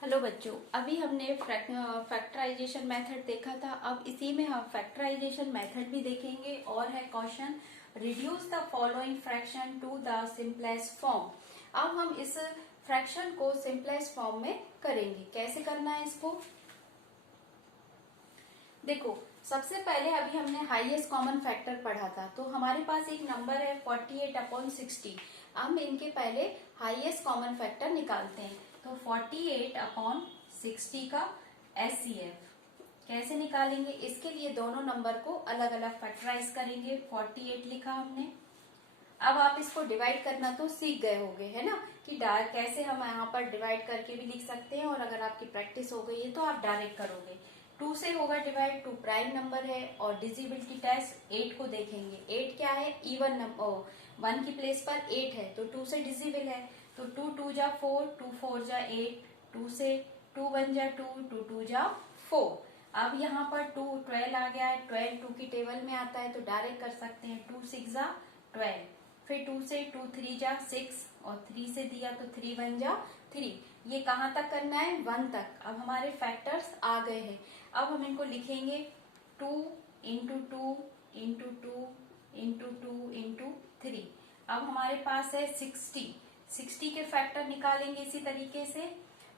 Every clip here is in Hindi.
हेलो बच्चों, अभी हमने फैक्टराइजेशन मेथड देखा था। अब इसी में हम फैक्टराइजेशन मेथड भी देखेंगे और है question reduce the following fraction to the simplest form. अब हम इस फ्रैक्शन को सिंपलेस्ट फॉर्म में करेंगे। कैसे करना है इसको देखो। सबसे पहले अभी हमने हाईएस्ट कॉमन फैक्टर पढ़ा था, तो हमारे पास एक नंबर है 48/60। हम इनके पहले हाईएस्ट कॉमन फैक्टर निकालते हैं। तो 48/60 का एचसीएफ कैसे निकालेंगे, इसके लिए दोनों नंबर को अलग अलग फैक्टराइज करेंगे। 48 लिखा हमने। अब आप इसको डिवाइड करना तो सीख गए होंगे, है ना, कि कैसे हम यहाँ पर डिवाइड करके भी लिख सकते हैं, और अगर आपकी प्रैक्टिस हो गई है तो आप डायरेक्ट करोगे। 2 से होगा डिवाइड, 2 प्राइम नंबर है, और डिजिबिलिटी टेस्ट 8 को देखेंगे। 8 क्या है, इवन नंबर, 1 की प्लेस पर 8 है तो 2 से डिजिबल है। तो 2 2 जा 4, 2 4 जा 8, 2 से 2 1 जा 2, 2 2 जा 4। अब यहाँ पर 2 12 आ गया है। 12 2 की टेबल में आता है तो डायरेक्ट कर सकते हैं। 2 6 जा 12, फिर 2 से 2 3 जा 6, और 3 से दिया तो 3 1 जा 3। ये कहाँ तक करना है, 1 तक। अब हमारे फैक्टर्स आ गए हैं। अब हम इनको लिखेंगे 2 इंटू 2 इंटू 2 इंटू 2 इंटू 3। अब हमारे पास है 60। 60 के फैक्टर निकालेंगे इसी तरीके से।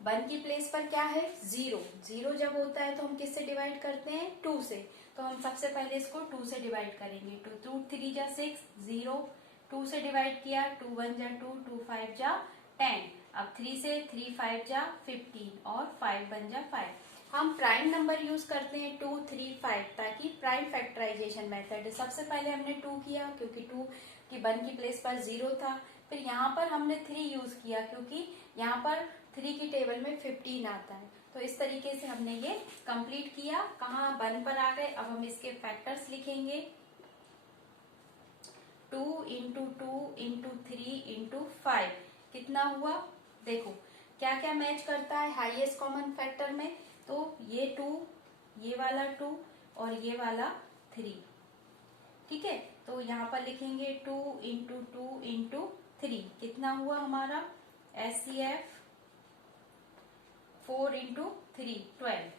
1 की प्लेस पर क्या है, 0। 0 जब होता है तो हम किससे डिवाइड करते हैं, 2 से। तो हम सबसे पहले इसको 2 से डिवाइड करेंगे। 2 2 3 जा 6, 0। 2 से डिवाइड किया, 2 1 जा 2, 2 5 जा 10। अब 3 से 3 5 जा 15, और 5 1 जा 5। हम प्राइम नंबर यूज करते हैं 2 3 5, ताकि प्राइम फैक्टराइजेशन मेथड। सबसे पहले हमने 2 किया क्योंकि 2 की 1 की प्लेस पर 0 था। फिर यहाँ पर हमने 3 यूज किया क्योंकि यहाँ पर 3 की टेबल में 15 आता है। तो इस तरीके से हमने ये कंप्लीट किया। कहाँ 1 पर आ गए। अब हम इसके फैक्टर्स लिखेंगे। 2 इंटू 2 इंटू 3 इंटू 5 कितना हुआ, देखो क्या क्या मैच करता है हाईएस्ट कॉमन फैक्टर में। तो ये 2, ये वाला 2, और ये वाला 3। ठीक है, तो यहाँ पर लिखेंगे 2 इंटू 2 इंटू 3 कितना हुआ हमारा एचसीएफ, 4 इंटू 3 12।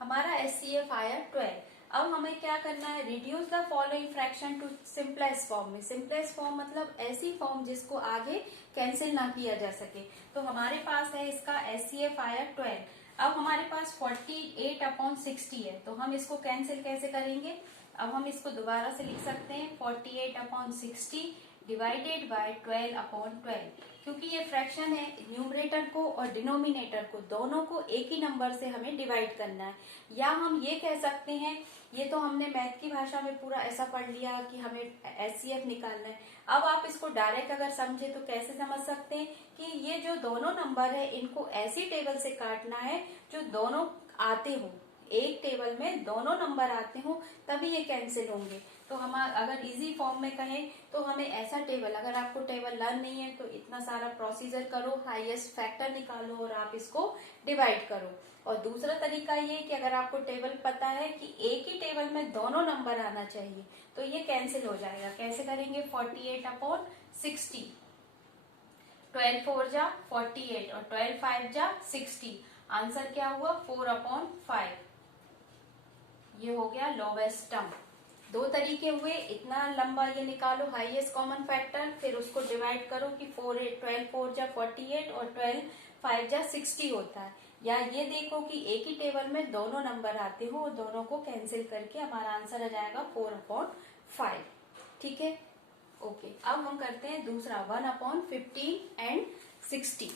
हमारा एचसीएफ आया 12। अब हमें क्या करना है, reduce the following fraction to simplest form में। सिंपलेस्ट फॉर्म मतलब ऐसी फॉर्म जिसको आगे कैंसिल ना किया जा सके। तो हमारे पास है इसका एचसीएफ आया 12। अब हमारे पास 48/60 है, तो हम इसको कैंसिल कैसे करेंगे। अब हम इसको दोबारा से लिख सकते हैं 48/60 डिवाइडेड बाय 12/12। क्योंकि ये फ्रैक्शन है, न्यूमरेटर को और डिनोमिनेटर को दोनों को एक ही नंबर से हमें डिवाइड करना है। या हम ये कह सकते हैं, ये तो हमने मैथ की भाषा में पूरा ऐसा पढ़ लिया कि हमें एचसीएफ निकालना है। अब आप इसको डायरेक्ट अगर समझे तो कैसे समझ सकते हैं कि ये जो दोनों नंबर है इनको ऐसी टेबल से काटना है जो दोनों आते हो, एक टेबल में दोनों नंबर आते हो, तभी ये कैंसिल होंगे। तो हम अगर इजी फॉर्म में कहें तो हमें ऐसा टेबल, अगर आपको टेबल लर्न नहीं है तो इतना सारा प्रोसीजर करो, हाईएस्ट फैक्टर निकालो और आप इसको डिवाइड करो। और दूसरा तरीका ये कि अगर आपको टेबल पता है कि एक ही टेबल में दोनों नंबर आना चाहिए तो ये कैंसिल हो जाएगा। कैसे करेंगे, 48/60, 12 4 जा 48 और 12 5 जा 60। आंसर क्या हुआ, 4/5। ये हो गया लोवेस्ट टर्म। 2 तरीके हुए, इतना लंबा ये निकालो हाईएस्ट कॉमन फैक्टर, फिर उसको डिवाइड करो कि 12 4 जा 48 और 12 5 जा 60 होता है। या ये देखो कि एक ही टेबल में दोनों नंबर आते हो और दोनों को कैंसिल करके हमारा आंसर आ जाएगा 4/5। ठीक है, ओके। अब हम करते हैं दूसरा 1/15 एंड 60।